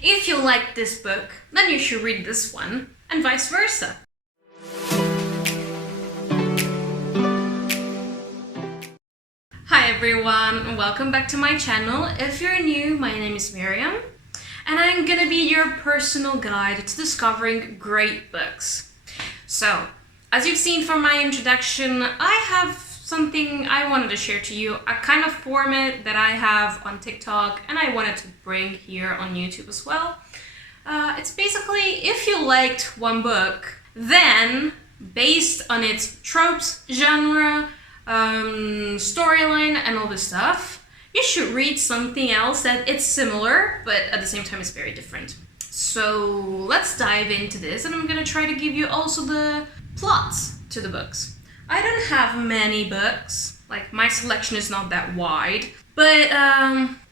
if you like this book, then you should read this one, and vice versa. Hi everyone, welcome back to my channel. If you're new, my name is Miriam, and I'm gonna be your personal guide to discovering great books. So, as you've seen from my introduction, I have something I wanted to share to you, a kind of format that I have on TikTok and I wanted to bring here on YouTube as well. It's basically, if you liked one book, then based on its tropes, genre, storyline and all this stuff, you should read something else that it's similar but at the same time is very different. So let's dive into this, and I'm gonna try to give you also the plots to the books. I don't have many books, like my selection is not that wide, but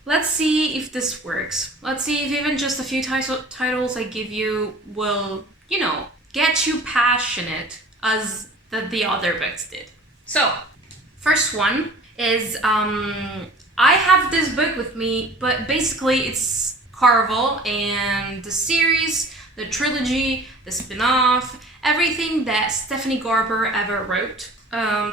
let's see if this works. Let's see if even just a few titles I give you will, you know, get you passionate as the other books did. So, first one is, I have this book with me, but basically it's Caraval and the series, the trilogy, the spin-off, everything that Stephanie Garber ever wrote.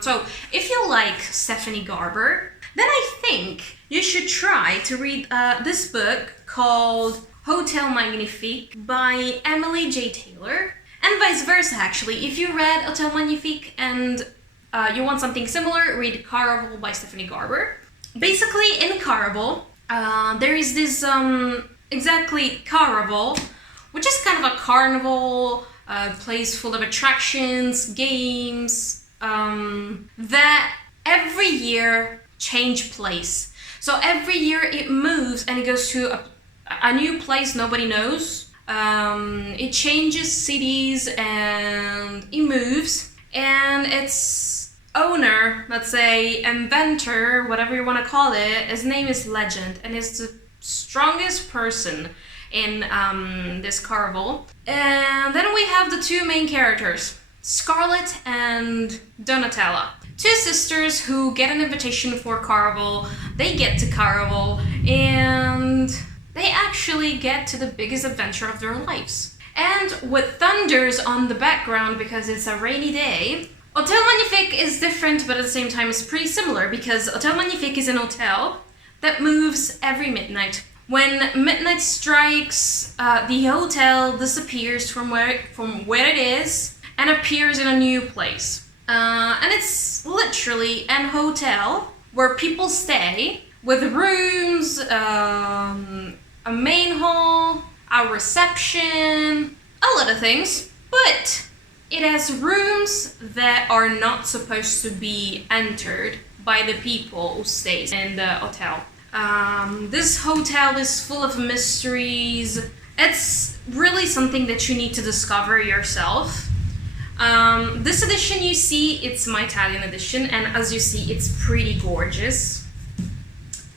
So if you like Stephanie Garber, then I think you should try to read this book called Hotel Magnifique by Emily J. Taylor, and vice versa actually. If you read Hotel Magnifique and you want something similar, read Caraval by Stephanie Garber. Basically in Caraval, there is this, exactly Caraval, which is kind of a carnival, place full of attractions, games, that every year change place. So every year it moves and it goes to a new place nobody knows. It changes cities and it moves, and its owner, let's say inventor, whatever you want to call it, his name is Legend, and is the strongest person in this Caraval. And then we have the two main characters, Scarlett and Donatella. Two sisters who get an invitation for Caraval. They get to Caraval and they actually get to the biggest adventure of their lives. And with thunders on the background because it's a rainy day, Hotel Magnifique is different, but at the same time is pretty similar, because Hotel Magnifique is an hotel that moves every midnight. When midnight strikes, the hotel disappears from where it is and appears in a new place. And it's literally an hotel where people stay with rooms, a main hall, a reception, a lot of things, but it has rooms that are not supposed to be entered by the people who stay in the hotel. This hotel is full of mysteries. It's really something that you need to discover yourself. This edition you see, it's my Italian edition, and as you see, it's pretty gorgeous.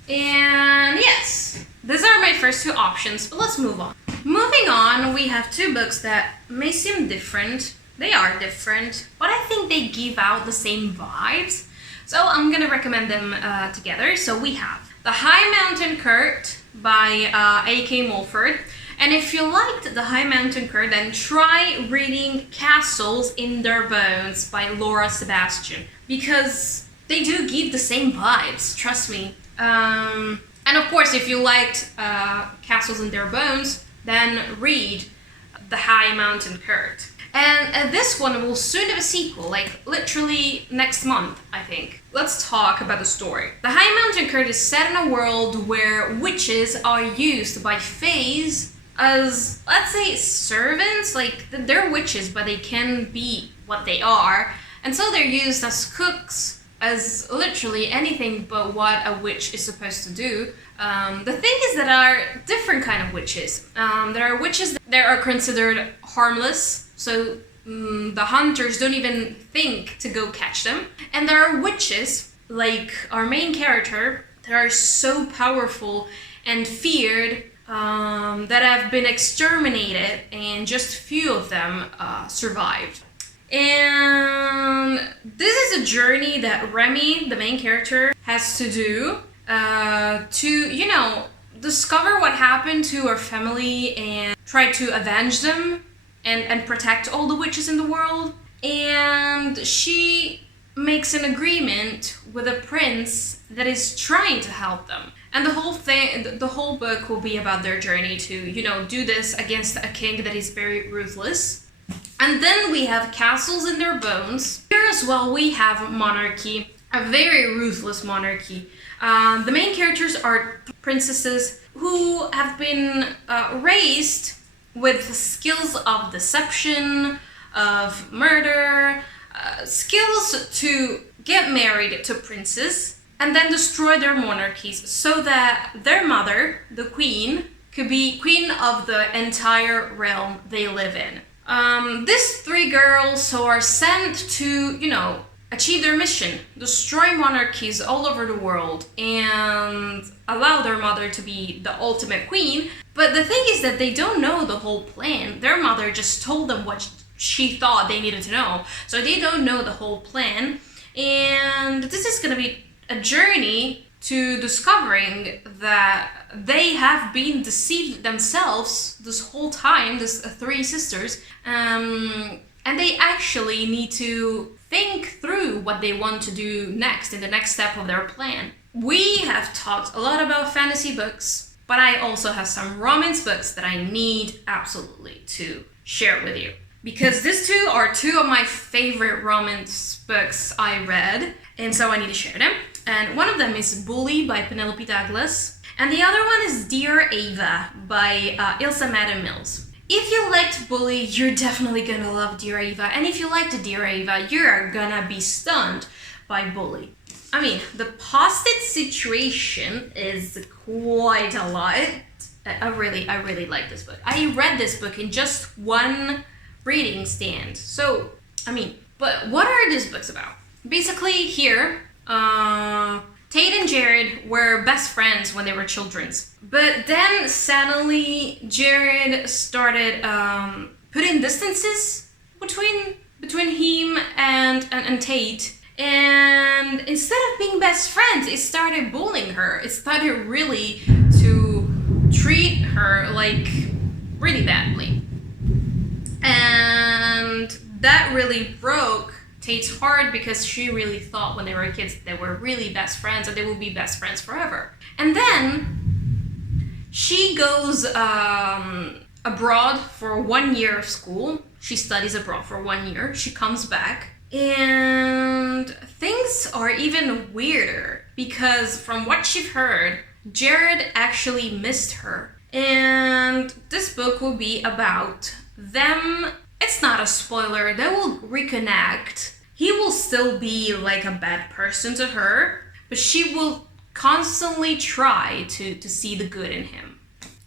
And yes, these are my first two options, but let's move on. Moving on, we have two books that may seem different. They are different, but I think they give out the same vibes. So I'm gonna recommend them together. So we have The High Mountain Court by A.K. Mulford. And if you liked The High Mountain Court, then try reading Castles in Their Bones by Laura Sebastian, because they do give the same vibes, trust me. And of course, if you liked Castles in Their Bones, then read The High Mountain Court. And this one will soon have a sequel, like literally next month, I think. Let's talk about the story. The High Mountain Court is set in a world where witches are used by fays as, let's say, servants. Like, they're witches, but they can be what they are. And so they're used as cooks, as literally anything but what a witch is supposed to do. The thing is that there are different kind of witches. There are witches that are considered harmless, so the hunters don't even think to go catch them. And there are witches, like our main character, that are so powerful and feared that have been exterminated, and just few of them survived. And this is a journey that Remy, the main character, has to do to, you know, discover what happened to her family and try to avenge them and protect all the witches in the world. And she makes an agreement with a prince that is trying to help them. And the whole book will be about their journey to, you know, do this against a king that is very ruthless. And then we have castles in their bones. Here as well we have monarchy, a very ruthless monarchy. The main characters are princesses who have been raised with skills of deception, of murder, skills to get married to princes and then destroy their monarchies so that their mother, the queen, could be queen of the entire realm they live in. These three girls who are sent to, you know, achieve their mission, destroy monarchies all over the world and allow their mother to be the ultimate queen. But the thing is that they don't know the whole plan. Their mother just told them what she thought they needed to know. So they don't know the whole plan. And this is going to be a journey to discovering that they have been deceived themselves this whole time, these three sisters. And they actually need to think through what they want to do next in the next step of their plan. We have talked a lot about fantasy books, but I also have some romance books that I need absolutely to share with you. Because these two are two of my favorite romance books I read, and so I need to share them. And one of them is Bully by Penelope Douglas, and the other one is Dear Ava by Ilsa Madden-Mills. If you liked Bully, you're definitely gonna love Dear Ava, and if you liked Dear Ava, you're gonna be stunned by Bully. I mean, the postage situation is quite a lot. I really like this book. I read this book in just one reading stand. So, I mean, but what are these books about? Basically, here, Tate and Jared were best friends when they were children. But then suddenly Jared started putting distances between him and Tate. And instead of being best friends, it started bullying her. It started really to treat her like really badly. And that really broke Tate's heart because she really thought when they were kids they were really best friends and they will be best friends forever. And then she goes abroad for 1 year of school. She studies abroad for 1 year. She comes back and things are even weirder because from what she'd heard, Jared actually missed her. And this book will be about them. It's not a spoiler. They will reconnect. He will still be like a bad person to her, but she will constantly try to see the good in him.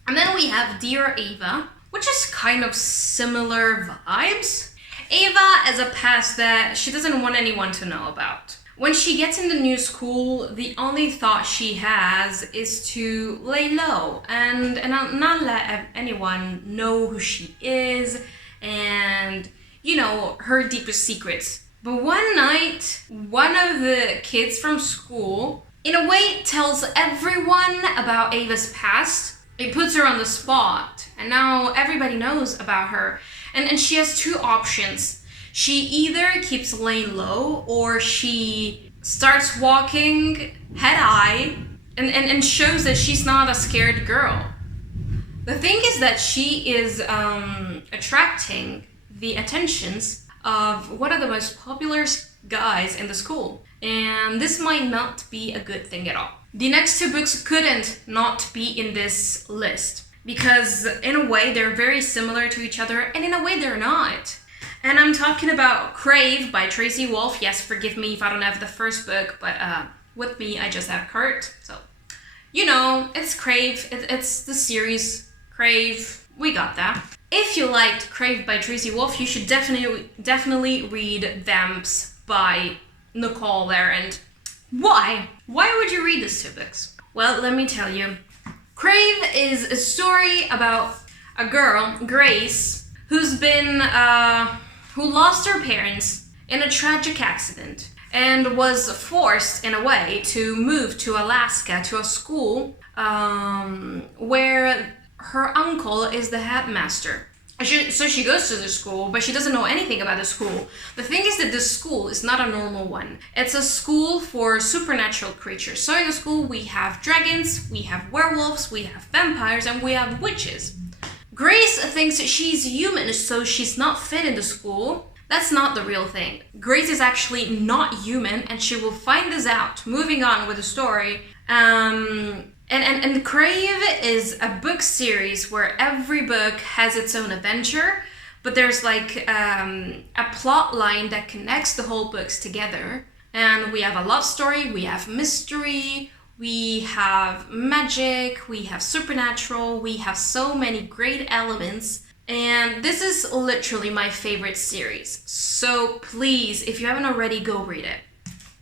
And then we have Dear Ava, which is kind of similar vibes. Ava is a past that she doesn't want anyone to know about. When she gets in the new school, the only thought she has is to lay low and not let anyone know who she is and, you know, her deepest secrets. But one night, one of the kids from school, in a way, tells everyone about Ava's past. It puts her on the spot, and now everybody knows about her. And she has two options. She either keeps laying low, or she starts walking head high and shows that she's not a scared girl. The thing is that she is attracting the attentions of one of the most popular guys in the school. And this might not be a good thing at all. The next two books couldn't not be in this list because in a way they're very similar to each other and in a way they're not. And I'm talking about Crave by Tracy Wolff. Yes, forgive me if I don't have the first book, but with me I just have Kurt. So, you know, it's Crave. It's the series Crave. We got that. If you liked Crave by Tracy Wolff, you should definitely read Vamps by Nicole Arend. Why? Why would you read these two books? Well, let me tell you. Crave is a story about a girl, Grace, who lost her parents in a tragic accident and was forced, in a way, to move to Alaska to a school where her uncle is the headmaster. So she goes to the school, but she doesn't know anything about the school. The thing is that this school is not a normal one. It's a school for supernatural creatures. So in the school we have dragons, we have werewolves, we have vampires, and we have witches. Grace thinks she's human, so she's not fit in the school. That's not the real thing. Grace is actually not human, and she will find this out moving on with the story. And Crave is a book series where every book has its own adventure, but there's like a plot line that connects the whole books together. And we have a love story, we have mystery, we have magic, we have supernatural, we have so many great elements. And this is literally my favorite series. So please, if you haven't already, go read it.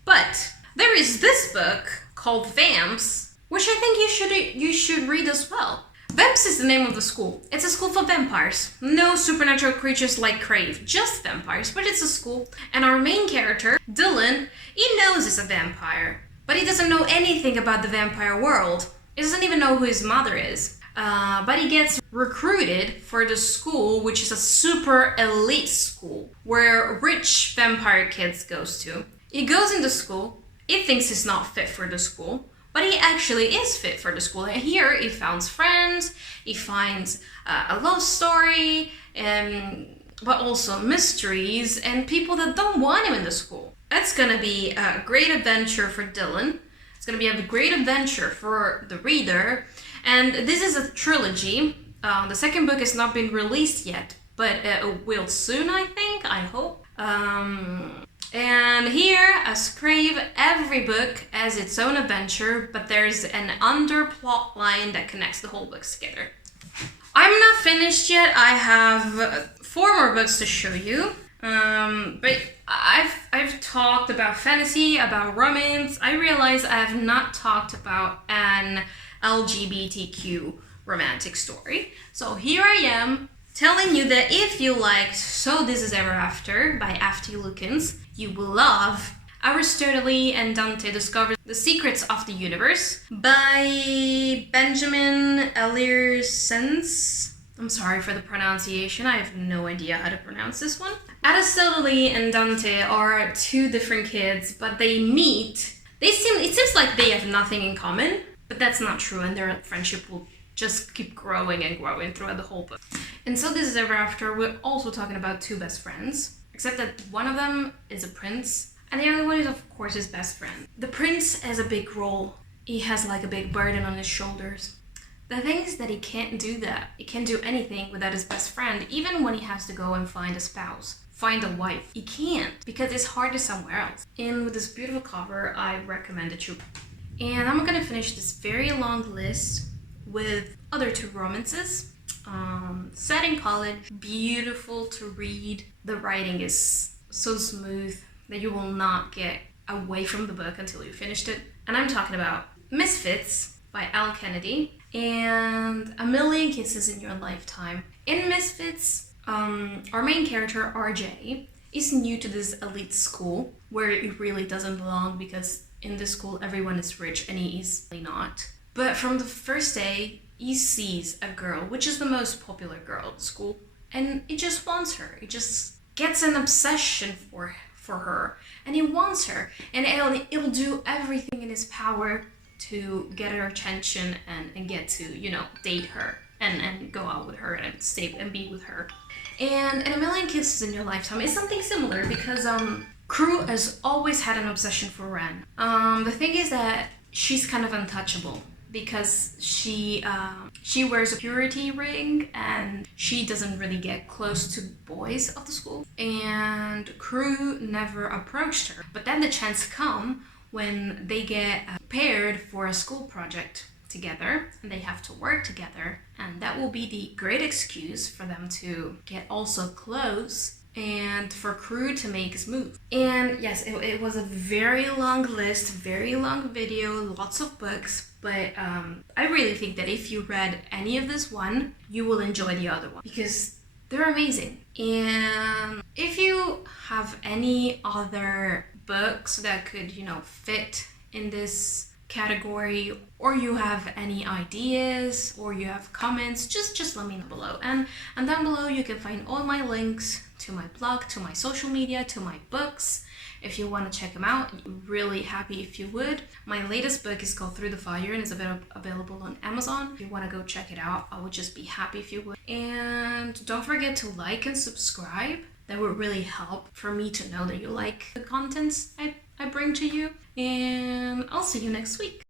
But there is this book called Vamps, which I think you should read as well. Vamps is the name of the school. It's a school for vampires. No supernatural creatures like Crave, just vampires, but it's a school. And our main character, Dylan, he knows he's a vampire, but he doesn't know anything about the vampire world. He doesn't even know who his mother is. But he gets recruited for the school, which is a super elite school, where rich vampire kids goes to. He goes into school, he thinks he's not fit for the school, but he actually is fit for the school. And here he finds friends, he finds a love story, but also mysteries and people that don't want him in the school. It's gonna be a great adventure for Dylan. It's gonna be a great adventure for the reader. And this is a trilogy. The second book has not been released yet, but it will soon, I think, I hope. And here, as Crave, every book has its own adventure, but there's an underplot line that connects the whole books together. I'm not finished yet. I have 4 more books to show you. But I've talked about fantasy, about romance. I realize I have not talked about an LGBTQ romantic story. So here I am, telling you that if you liked So This Is Ever After by F.T. Lukens, you will love Aristotele and Dante Discover the Secrets of the Universe by Benjamin Eliersens. I'm sorry for the pronunciation, I have no idea how to pronounce this one. Aristotele and Dante are 2 different kids, but they meet. It seems like they have nothing in common, but that's not true, and their friendship will just keep growing and growing throughout the whole book. And So This Is Ever After, we're also talking about 2 best friends, except that one of them is a prince, and the other one is, of course, his best friend. The prince has a big role. He has like a big burden on his shoulders. The thing is that he can't do that. He can't do anything without his best friend, even when he has to go and find a spouse, find a wife. He can't, because his heart is somewhere else. And with this beautiful cover, I recommend it to. And I'm gonna finish this very long list with other 2 romances. Set in college, beautiful to read. The writing is so smooth that you will not get away from the book until you finished it. And I'm talking about Misfits by Elle Kennedy and A Million Kisses in Your Lifetime. In Misfits, our main character, RJ, is new to this elite school where he really doesn't belong, because in this school everyone is rich and he is not. But from the first day, he sees a girl, which is the most popular girl at school, and he just wants her. He just gets an obsession for her, and he wants her, and he'll do everything in his power to get her attention and get to, date her and go out with her and stay and be with her. And A Million Kisses in Your Lifetime is something similar, because Crew has always had an obsession for Ren. The thing is that she's kind of untouchable, because she wears a purity ring and she doesn't really get close to boys of the school, and Crew never approached her. But then the chance come when they get paired for a school project together and they have to work together, and that will be the great excuse for them to get also close and for Crew to make his move. And yes, it was a very long list, very long video, lots of books, but I really think that if you read any of this one, you will enjoy the other one, because they're amazing. And if you have any other books that could, fit in this category, or you have any ideas, or you have comments, just let me know below. And down below you can find all my links to my blog, to my social media, to my books. If you want to check them out, I'm really happy if you would. My latest book is called Through the Fire and is available on Amazon. If you want to go check it out, I would just be happy if you would. And don't forget to like and subscribe. That would really help for me to know that you like the contents I bring to you. And I'll see you next week.